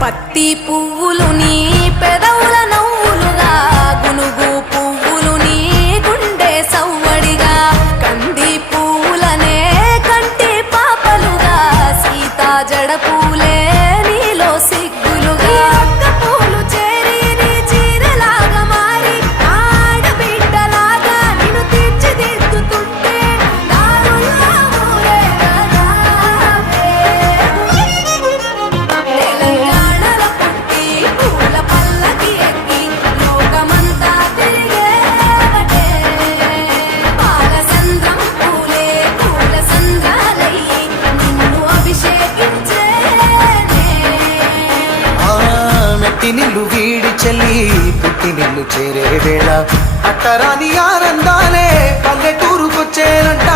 పత్తి పువ్వులు నీ పెదవుల నవ్వులుగా గునుగు పువ్వులు నీ గుండె సవ్వడిగా కంది పువ్వులనే కంటి పాపలుగా సీతా జడ పూలే నీలో సిగ్గులుగా ఒక్క పూలు చేరి నీ చీరలాగా మారి ఆడబిడ్డలాగా నిన్ను తీర్చిదిద్దుతుంటే దారుల్లో ఊరేగదావే. తెలంగాణలో పుట్టి పూల పల్లకి ఎక్కి లోకమంతా తిరిగేవటే. పాలసంద్రం పూలే పూల సంద్రాలయ్యి నిన్ను అభిషేకించేనే. మెట్టి నిల్లు వీడి చెల్లి పుట్టి నిల్లు చేరే వేళ అట్టరాని ఆనందాలే పల్లెటూరుకొచ్చేనంట.